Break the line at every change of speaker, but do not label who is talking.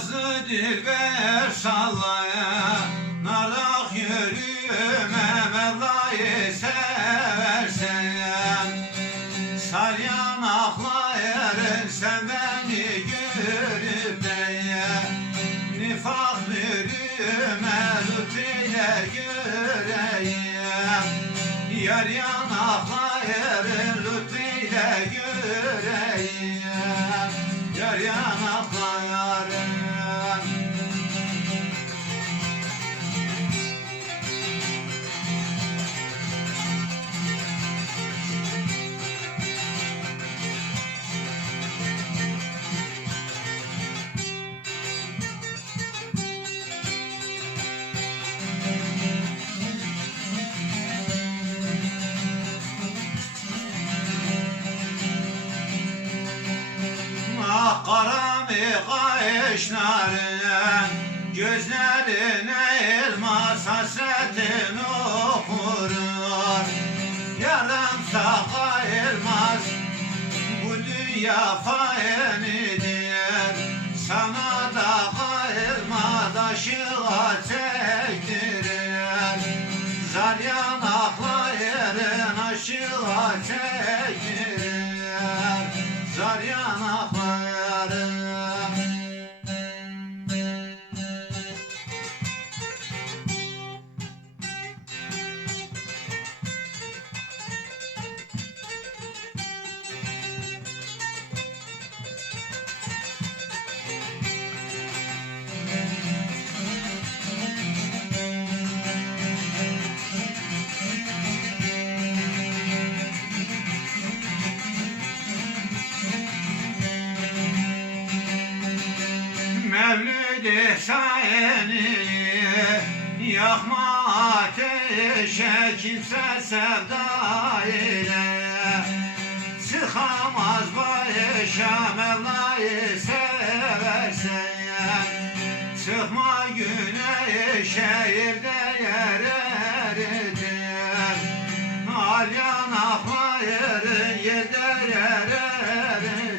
dilber sallaya Narak yürüme Mevla'yı seversen. Sar yanaklayarın sen beni görüp de ya Nifak yürüme lütfiyle göreyim. Yar yanaklayarın lütfiyle göreyim Yar karami kaşların Gözlerine elmas hasretin okurur. Yarımsa elmas Bu dünya fanidir Sana da kayırma taşığa çektirir. Zar yanakların aşığa çektirir. Zar yanakların Mevlid-i Şahin'i Yakma ateşe kimse sevda ile Çıkamaz başa Mevla'yı seversen Çıkma güneşe yerde yer eritir Al yanakların yerde yer eritir